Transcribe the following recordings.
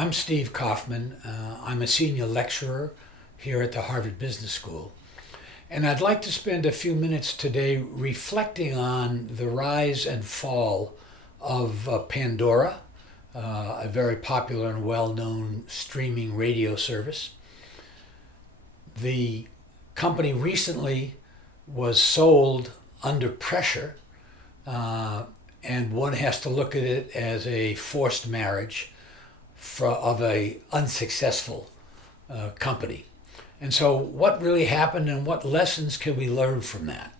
I'm Steve Kaufman. I'm a senior lecturer here at the Harvard Business School. And I'd like to spend a few minutes today reflecting on the rise and fall of Pandora, a very popular and well-known streaming radio service. The company recently was sold under pressure, and one has to look at it as a forced marriage of a unsuccessful company. And so what really happened and what lessons can we learn from that?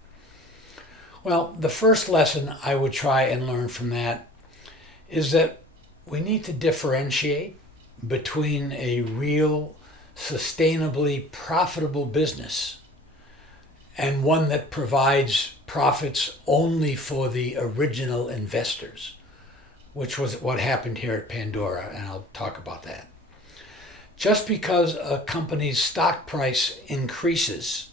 Well, the first lesson I would try and learn from that is that we need to differentiate between a real, sustainably profitable business and one that provides profits only for the original investors, which was what happened here at Pandora, and I'll talk about that. Just because a company's stock price increases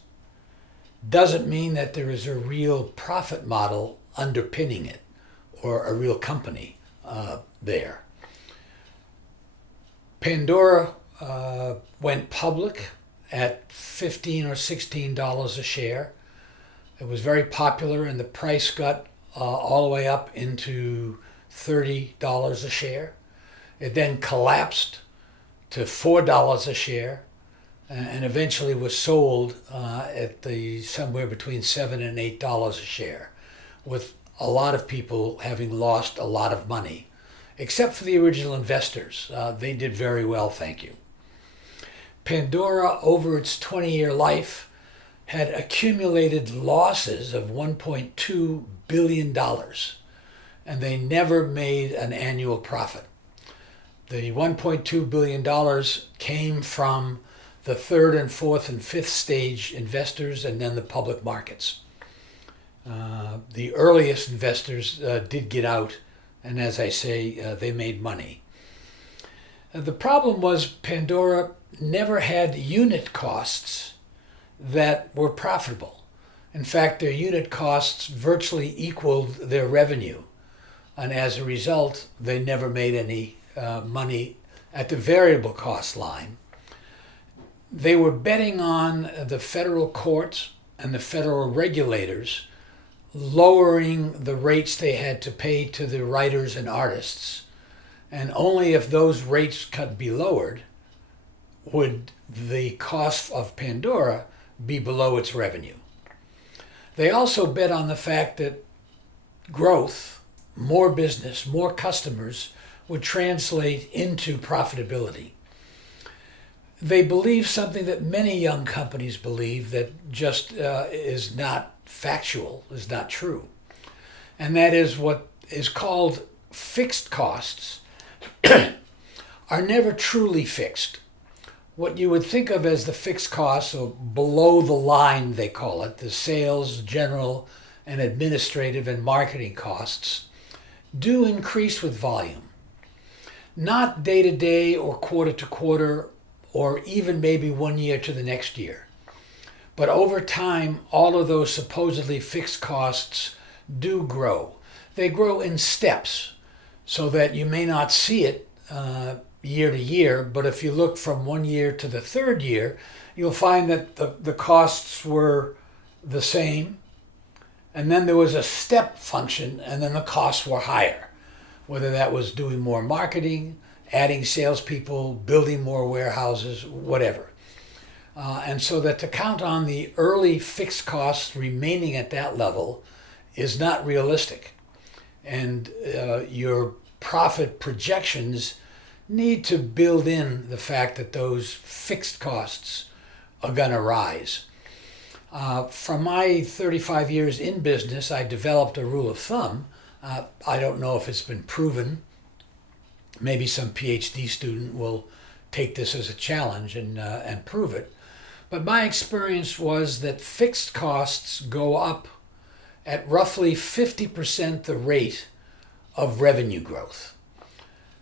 doesn't mean that there is a real profit model underpinning it or a real company there. Pandora went public at $15 or $16 a share. It was very popular, and the price got all the way up into $30 a share. It then collapsed to $4 a share, and eventually was sold at somewhere between $7 and $8 a share, with a lot of people having lost a lot of money, except for the original investors. They did very well, thank you. Pandora, over its 20-year life, had accumulated losses of $1.2 billion, and they never made an annual profit. The $1.2 billion came from the third and fourth and fifth stage investors and then the public markets. The earliest investors did get out, and as I say, they made money. The problem was Pandora never had unit costs that were profitable. In fact, their unit costs virtually equaled their revenue, and as a result, they never made any money at the variable cost line. They were betting on the federal courts and the federal regulators lowering the rates they had to pay to the writers and artists, and only if those rates could be lowered would the cost of Pandora be below its revenue. They also bet on the fact that growth, more business, more customers would translate into profitability. They believe something that many young companies believe that just is not factual, is not true. And that is what is called fixed costs are never truly fixed. What you would think of as the fixed costs, or below the line they call it, the sales, general, and administrative and marketing costs, do increase with volume. Not day to day or quarter to quarter or even maybe 1 year to the next year. But over time, all of those supposedly fixed costs do grow. They grow in steps so that you may not see it year to year, but if you look from 1 year to the third year, you'll find that the costs were the same, and then there was a step function, and then the costs were higher. Whether that was doing more marketing, adding salespeople, building more warehouses, whatever. And so that to count on the early fixed costs remaining at that level is not realistic. And your profit projections need to build in the fact that those fixed costs are going to rise. From my 35 years in business, I developed a rule of thumb. I don't know if it's been proven. Maybe some PhD student will take this as a challenge and prove it. But my experience was that fixed costs go up at roughly 50% the rate of revenue growth.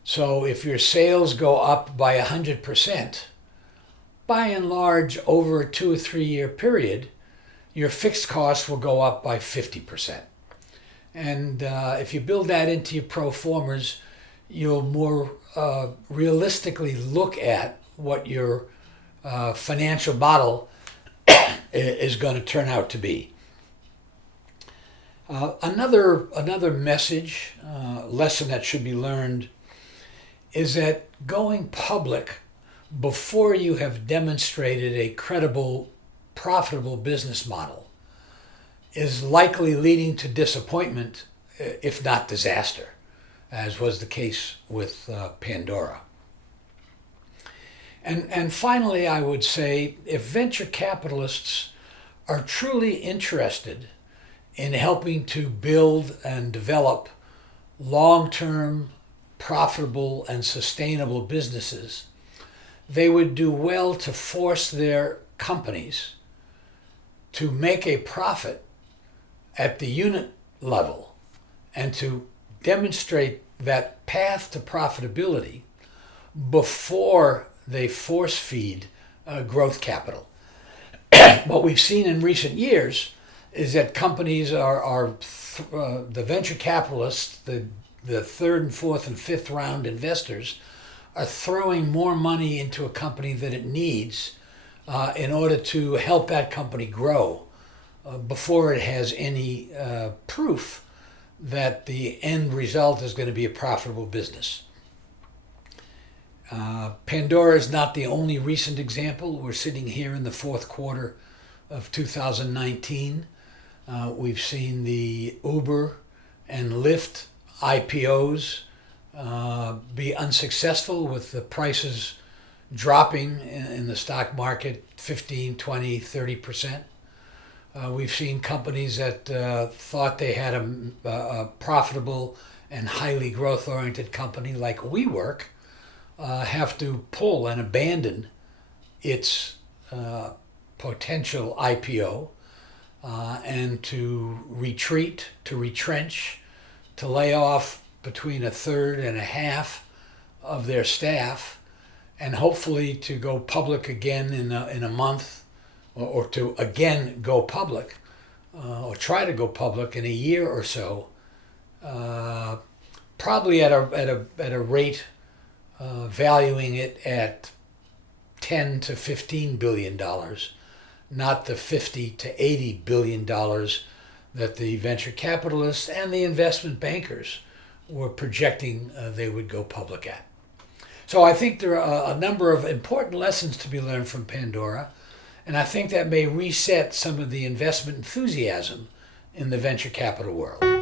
So if your sales go up by 100%, by and large, over a 2 or 3 year period, your fixed costs will go up by 50%. And if you build that into your pro formas, you'll more realistically look at what your financial model is going to turn out to be. Another message, lesson that should be learned is that going public before you have demonstrated a credible, profitable business model is likely leading to disappointment, if not disaster, as was the case with Pandora. And finally, I would say if venture capitalists are truly interested in helping to build and develop long-term, profitable, and sustainable businesses, they would do well to force their companies to make a profit at the unit level and to demonstrate that path to profitability before they force feed growth capital. What we've seen in recent years is that companies the venture capitalists, the third and fourth and fifth round investors are throwing more money into a company that it needs in order to help that company grow before it has any proof that the end result is going to be a profitable business. Pandora is not the only recent example. We're sitting here in the fourth quarter of 2019. We've seen the Uber and Lyft IPOs be unsuccessful with the prices dropping in the stock market 15, 20, 30%. We've seen companies that thought they had a profitable and highly growth-oriented company like WeWork have to pull and abandon its potential IPO and to retreat, to retrench, to lay off between a third and a half of their staff, and hopefully to go public again in a month, or to again go public, or try to go public in a year or so, probably at a rate valuing it at 10 to 15 billion dollars, not the 50 to 80 billion dollars that the venture capitalists and the investment bankers were projecting they would go public at. So I think there are a number of important lessons to be learned from Pandora, and I think that may reset some of the investment enthusiasm in the venture capital world.